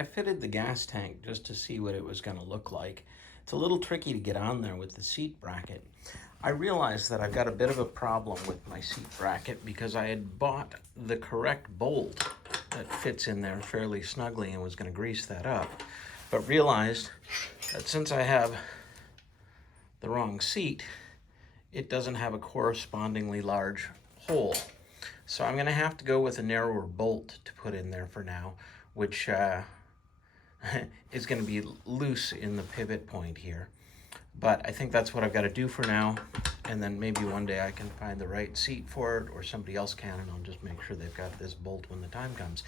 I fitted the gas tank just to see what it was going to look like. It's a little tricky to get on there with the seat bracket. I realized that I've got a bit of a problem with my seat bracket because I had bought the correct bolt that fits in there fairly snugly and was going to grease that up, but realized that since I have the wrong seat, it doesn't have a correspondingly large hole. So I'm going to have to go with a narrower bolt to put in there for now, which is going to be loose in the pivot point here. But I think that's what I've got to do for now, and then maybe one day I can find the right seat for it, or somebody else can, and I'll just make sure they've got this bolt when the time comes.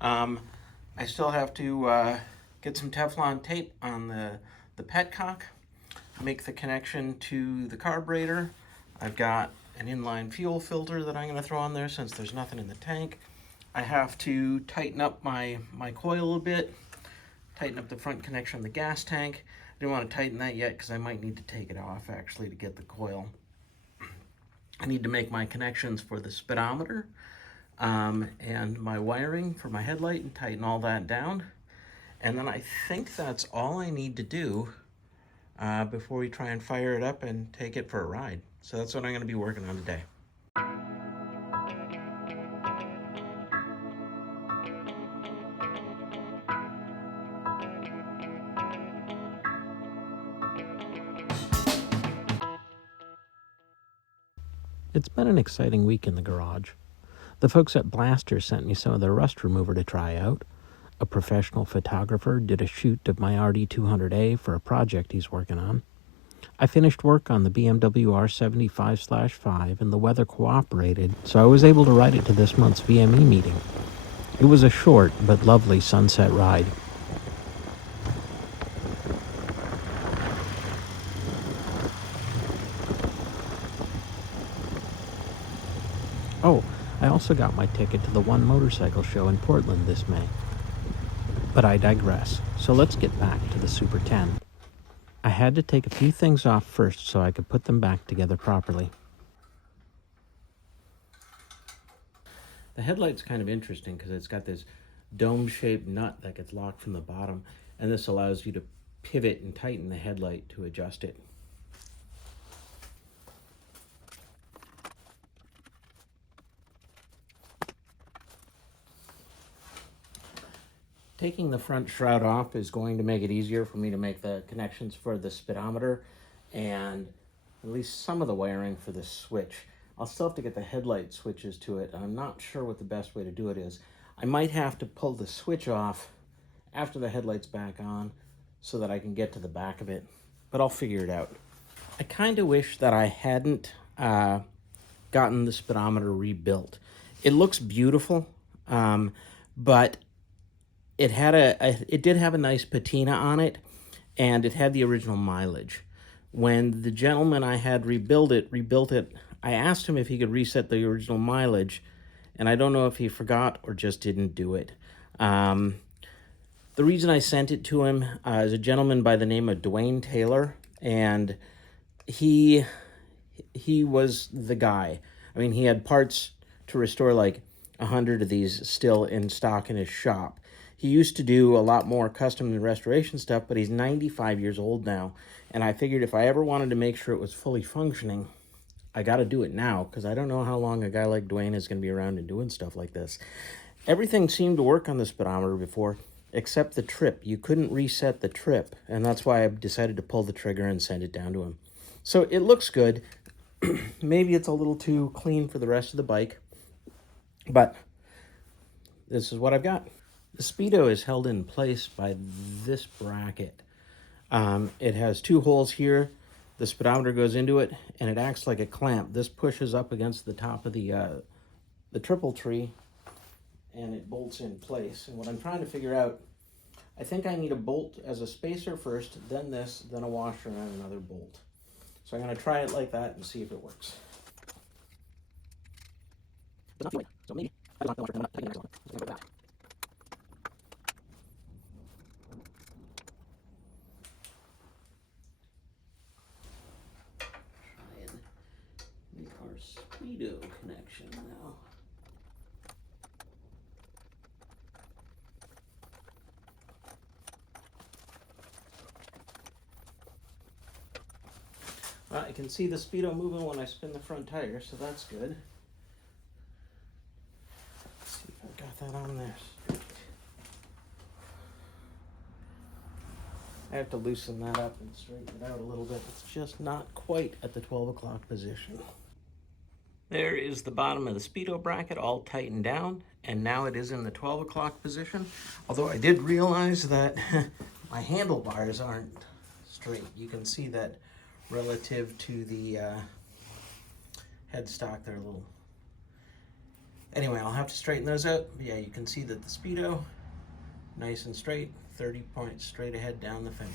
I still have to get some Teflon tape on the petcock, make the connection to the carburetor. I've got an inline fuel filter that I'm going to throw on there since there's nothing in the tank. I have to tighten up my coil a bit, tighten up the front connection on the gas tank. I didn't want to tighten that yet because I might need to take it off actually to get the coil. I need to make my connections for the speedometer and my wiring for my headlight and tighten all that down. And then I think that's all I need to do before we try and fire it up and take it for a ride. So that's what I'm going to be working on today. It's been an exciting week in the garage. The folks at Blaster sent me some of their rust remover to try out. A professional photographer did a shoot of my RD200A for a project he's working on. I finished work on the BMW R75/5 and the weather cooperated, so I was able to ride it to this month's VME meeting. It was a short but lovely sunset ride. Oh, I also got my ticket to the One Motorcycle Show in Portland this May. But I digress, so let's get back to the Super 10. I had to take a few things off first so I could put them back together properly. The headlight's kind of interesting because it's got this dome-shaped nut that gets locked from the bottom, and this allows you to pivot and tighten the headlight to adjust it. Taking the front shroud off is going to make it easier for me to make the connections for the speedometer and at least some of the wiring for the switch. I'll still have to get the headlight switches to it, and I'm not sure what the best way to do it is. I might have to pull the switch off after the headlight's back on so that I can get to the back of it, but I'll figure it out. I kind of wish that I hadn't gotten the speedometer rebuilt. It looks beautiful, but it did have a nice patina on it, and it had the original mileage. When the gentleman I had rebuilt it, I asked him if he could reset the original mileage, and I don't know if he forgot or just didn't do it. The reason I sent it to him is a gentleman by the name of Dwayne Taylor, and he was the guy. I mean, he had parts to restore like 100 of these still in stock in his shop. He used to do a lot more custom and restoration stuff, but he's 95 years old now, and I figured if I ever wanted to make sure it was fully functioning, I got to do it now, because I don't know how long a guy like Dwayne is going to be around and doing stuff like this. Everything seemed to work on the speedometer before, except the trip. You couldn't reset the trip, and that's why I decided to pull the trigger and send it down to him. So it looks good. Maybe it's a little too clean for the rest of the bike, but this is what I've got. The Speedo is held in place by this bracket. It has two holes here. The speedometer goes into it, and it acts like a clamp. This pushes up against the top of the triple tree, and it bolts in place. And what I'm trying to figure out, I think I need a bolt as a spacer first, then this, then a washer, and another bolt. So I'm going to try it like that and see if it works. So maybe I don't know like that. Make our Speedo connection now. Well, I can see the speedo moving when I spin the front tire, so that's good. Let's see if I've got that on there straight. I have to loosen that up and straighten it out a little bit. It's just not quite at the 12 o'clock position. There is the bottom of the speedo bracket all tightened down, and now it is in the 12 o'clock position. Although I did realize that my handlebars aren't straight. You can see that relative to the headstock, they're a little... Anyway, I'll have to straighten those out. But yeah, you can see that the speedo, nice and straight, 30 points straight ahead down the fender.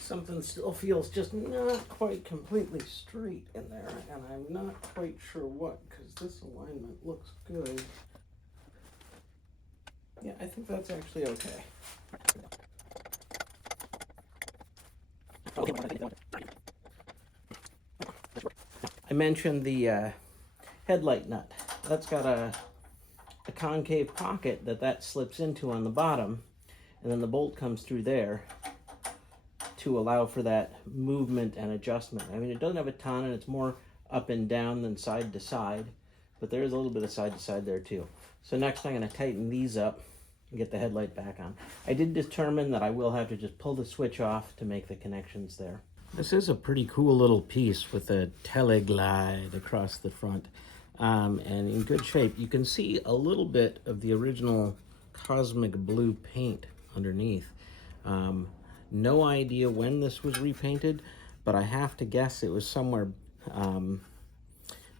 Something still feels just not quite completely straight in there, and I'm not quite sure what, because this alignment looks good. Yeah, I think that's actually okay. I mentioned the headlight nut. That's got a concave pocket that slips into on the bottom, and then the bolt comes through there to allow for that movement and adjustment. I mean, it doesn't have a ton, and it's more up and down than side to side, but there is a little bit of side to side there too. So next I'm going to tighten these up and get the headlight back on. I did determine that I will have to just pull the switch off to make the connections there. This is a pretty cool little piece with a teleglide across the front, and in good shape. You can see a little bit of the original cosmic blue paint underneath. No idea when this was repainted, but I have to guess it was somewhere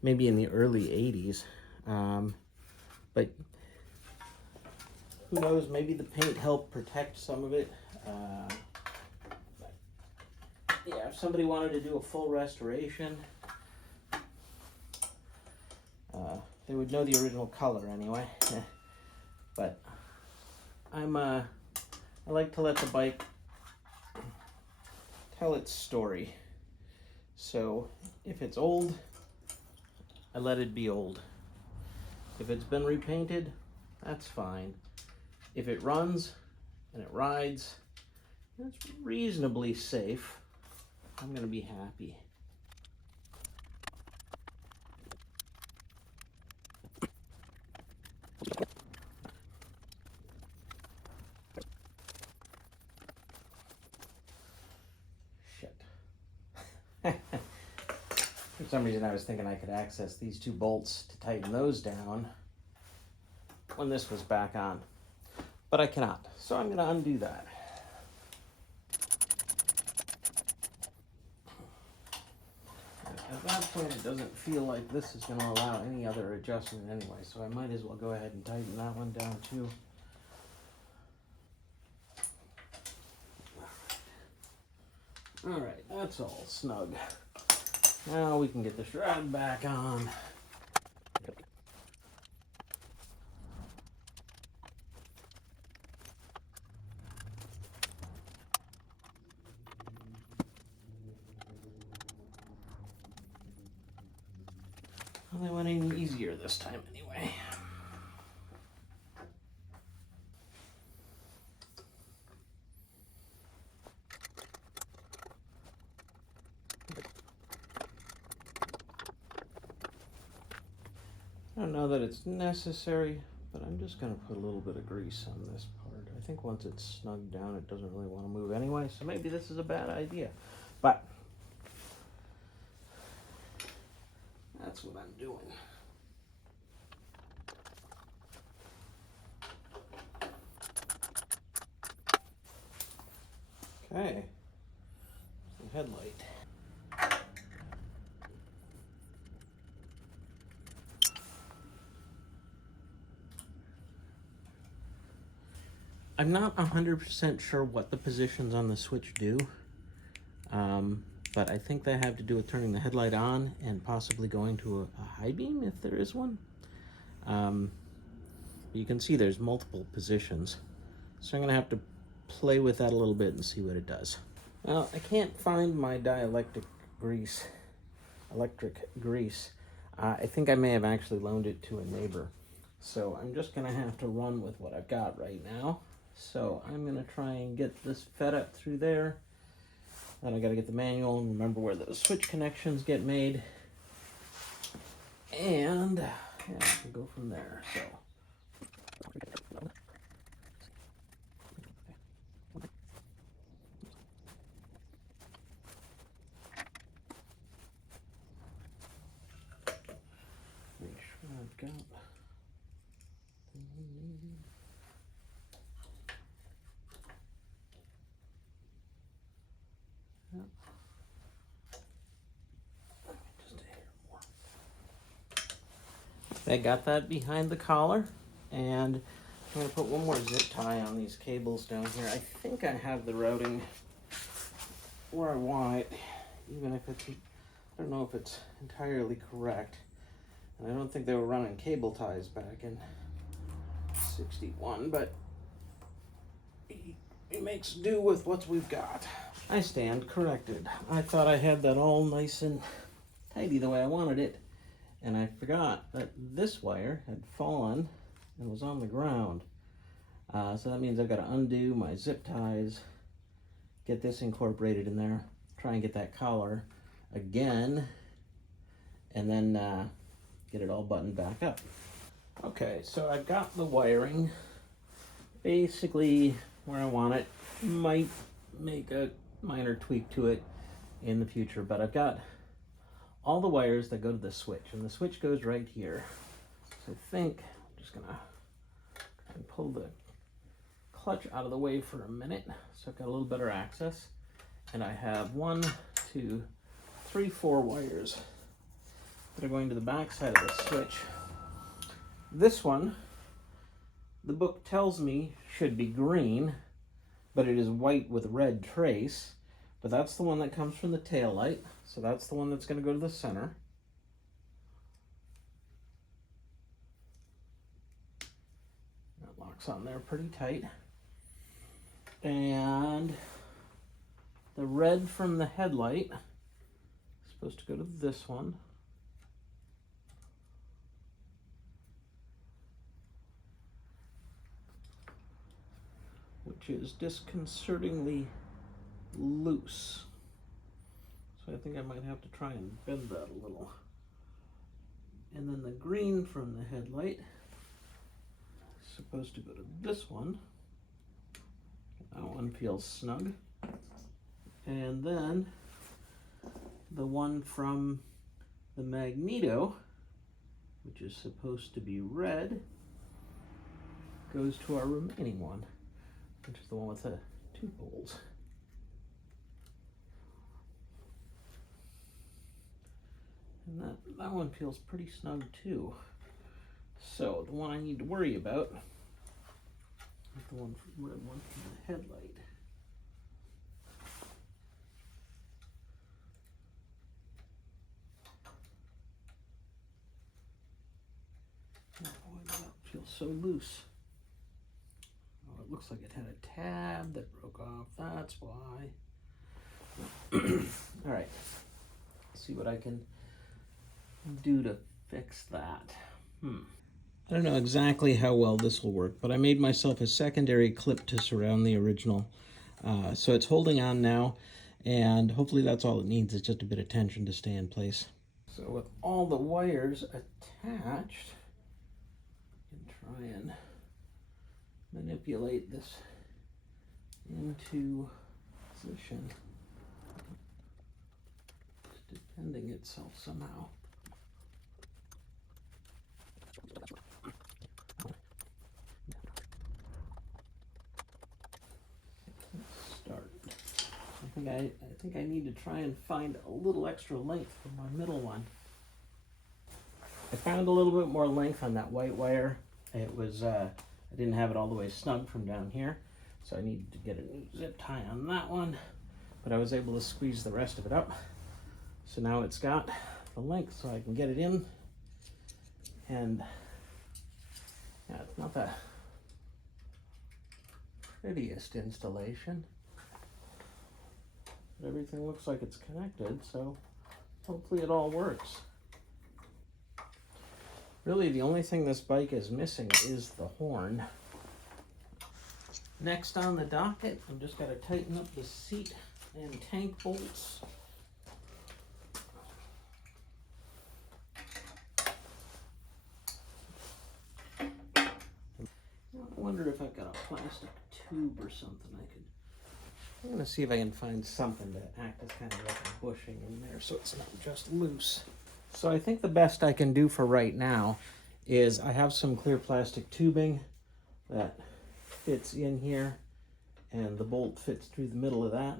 maybe in the early 80s. But who knows, maybe the paint helped protect some of it. Yeah, if somebody wanted to do a full restoration, they would know the original color anyway. But I like to let the bike tell its story. So if it's old, I let it be old. If it's been repainted, that's fine. If it runs and it rides, and it's reasonably safe, I'm gonna be happy. For some reason I was thinking I could access these two bolts to tighten those down when this was back on, but I cannot, so I'm going to undo that. At that point it doesn't feel like this is going to allow any other adjustment anyway, so I might as well go ahead and tighten that one down too. Alright, that's all snug. Now we can get the shroud back on. Well, they went any easier this time anyway. I don't know that it's necessary, but I'm just going to put a little bit of grease on this part. I think once it's snugged down, it doesn't really want to move anyway, so maybe this is a bad idea. But that's what I'm doing. Okay, the headlight. I'm not 100% sure what the positions on the switch do, but I think they have to do with turning the headlight on and possibly going to a high beam if there is one. You can see there's multiple positions, so I'm going to have to play with that a little bit and see what it does. Well, I can't find my dielectric grease, electric grease. I think I may have actually loaned it to a neighbor. So I'm just gonna have to run with what I've got right now. So I'm gonna try and get this fed up through there. Then I gotta get the manual and remember where those switch connections get made. And yeah, we'll go from there. So make sure I've got I got that behind the collar, and I'm going to put one more zip tie on these cables down here. I think I have the routing where I want it, even if it's, I don't know if it's entirely correct. And I don't think they were running cable ties back in 61, but he makes do with what we've got. I stand corrected. I thought I had that all nice and tidy the way I wanted it. And I forgot that this wire had fallen and was on the ground. So that means I've got to undo my zip ties, get this incorporated in there, try and get that collar again, and then get it all buttoned back up. Okay, so I've got the wiring basically where I want it. Might make a minor tweak to it in the future, but I've got all the wires that go to the switch, and the switch goes right here. So I think I'm just gonna try and pull the clutch out of the way for a minute so I've got a little better access. And I have 1, 2, 3, 4 wires that are going to the back side of the switch. This one, the book tells me should be green, but it is white with red trace. But that's the one that comes from the tail light. So that's the one that's going to go to the center. That locks on there pretty tight. And the red from the headlight is supposed to go to this one. Which is disconcertingly loose. So I think I might have to try and bend that a little. And then the green from the headlight is supposed to go to this one. That one feels snug. And then the one from the magneto, which is supposed to be red, goes to our remaining one, which is the one with the 2 holes. And that one feels pretty snug too. So the one I need to worry about is the one from the headlight. Oh boy, that feels so loose. Oh, it looks like it had a tab that broke off. That's why. All right. Let's see what I can do to fix that. I don't know exactly how well this will work, but I made myself a secondary clip to surround the original. So it's holding on now, and hopefully that's all it needs. It's just a bit of tension to stay in place. So with all the wires attached, I can try and manipulate this into position. It's defending itself somehow. Start. I think I need to try and find a little extra length for my middle one. I found a little bit more length on that white wire. It was I didn't have it all the way snug from down here, so I needed to get a new zip tie on that one, but I was able to squeeze the rest of it up. So now it's got the length so I can get it in, and yeah, it's not the prettiest installation, but everything looks like it's connected, so hopefully it all works. Really, the only thing this bike is missing is the horn. Next on the docket, I'm just got to tighten up the seat and tank bolts. I wondered if I've got a plastic tube or something I could. I'm going to see if I can find something to act as kind of like a bushing in there so it's not just loose. So I think the best I can do for right now is I have some clear plastic tubing that fits in here and the bolt fits through the middle of that.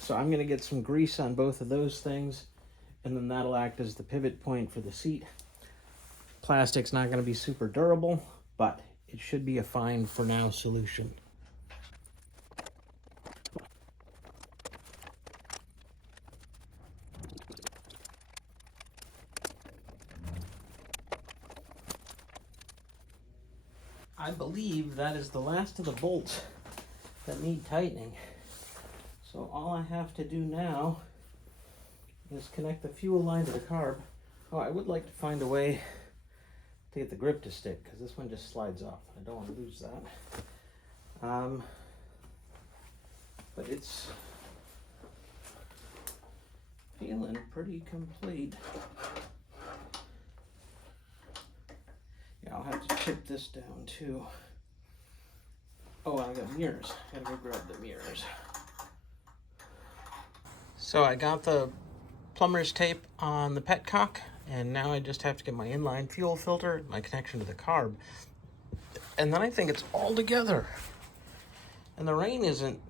So I'm going to get some grease on both of those things and then that'll act as the pivot point for the seat. Plastic's not going to be super durable, but it should be a fine for now solution. I believe that is the last of the bolts that need tightening. So all I have to do now is connect the fuel line to the carb. Oh, I would like to find a way to get the grip to stick because this one just slides off. I don't want to lose that. But it's feeling pretty complete. Yeah, I'll have to chip this down too. Oh, I got mirrors. I gotta go grab the mirrors. So I got the plumber's tape on the petcock, and now I just have to get my inline fuel filter, my connection to the carb, and then I think it's all together. And the rain isn't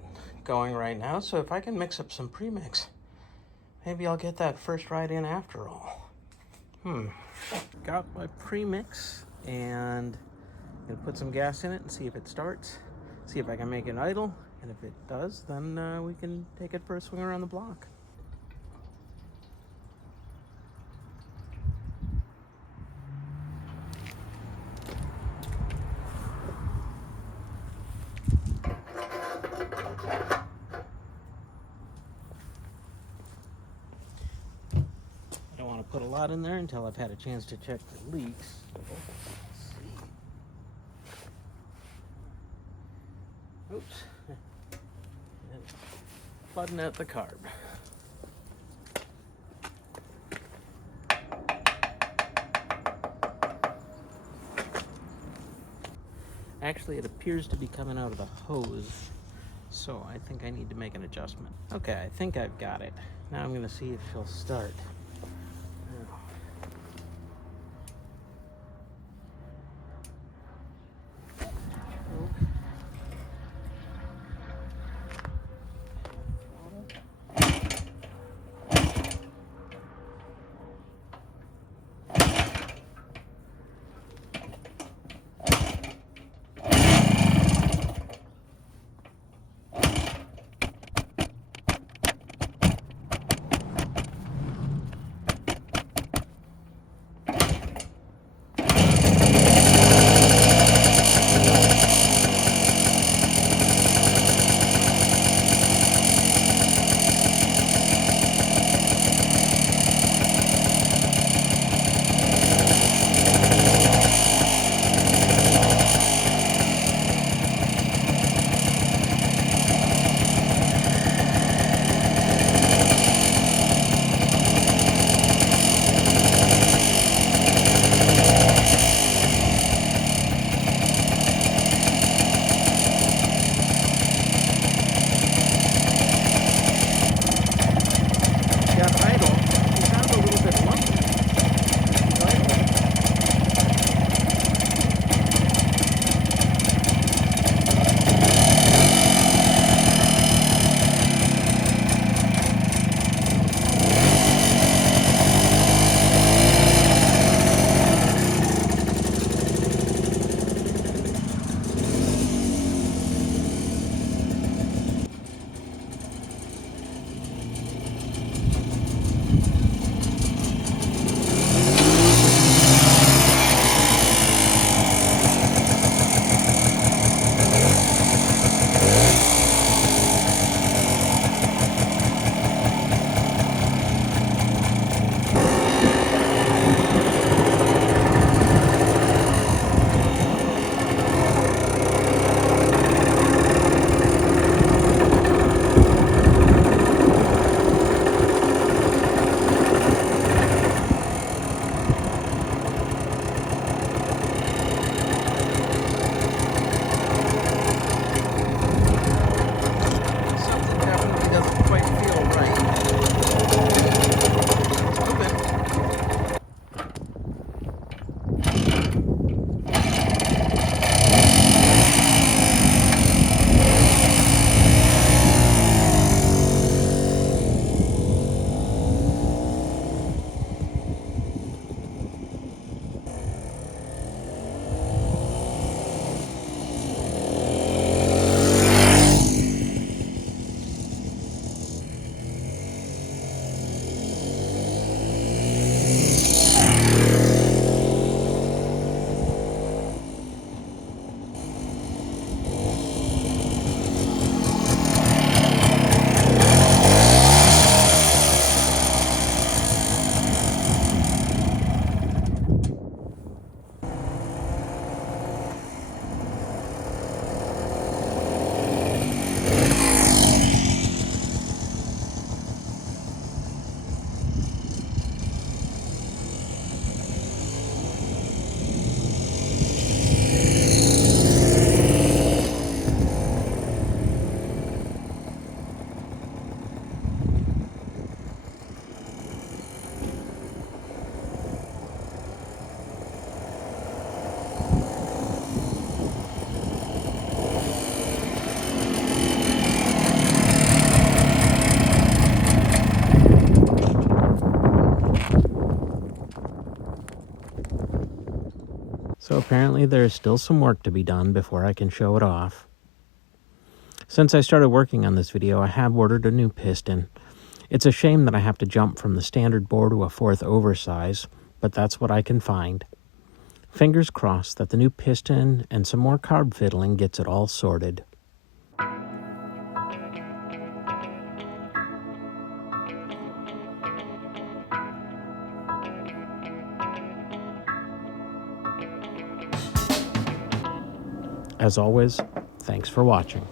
going right now, so if I can mix up some premix, maybe I'll get that first ride in after all. Got my premix, and I'm gonna put some gas in it and see if it starts, see if I can make it idle, and if it does, then we can take it for a swing around the block. I don't want to put a lot in there until I've had a chance to check the leaks. Oops. And flooding out the carb. Actually, it appears to be coming out of the hose, so I think I need to make an adjustment. Okay, I think I've got it. Now I'm going to see if she'll start. So apparently there is still some work to be done before I can show it off. Since I started working on this video, I have ordered a new piston. It's a shame that I have to jump from the standard bore to a 4th oversize, but that's what I can find. Fingers crossed that the new piston and some more carb fiddling gets it all sorted. As always, thanks for watching.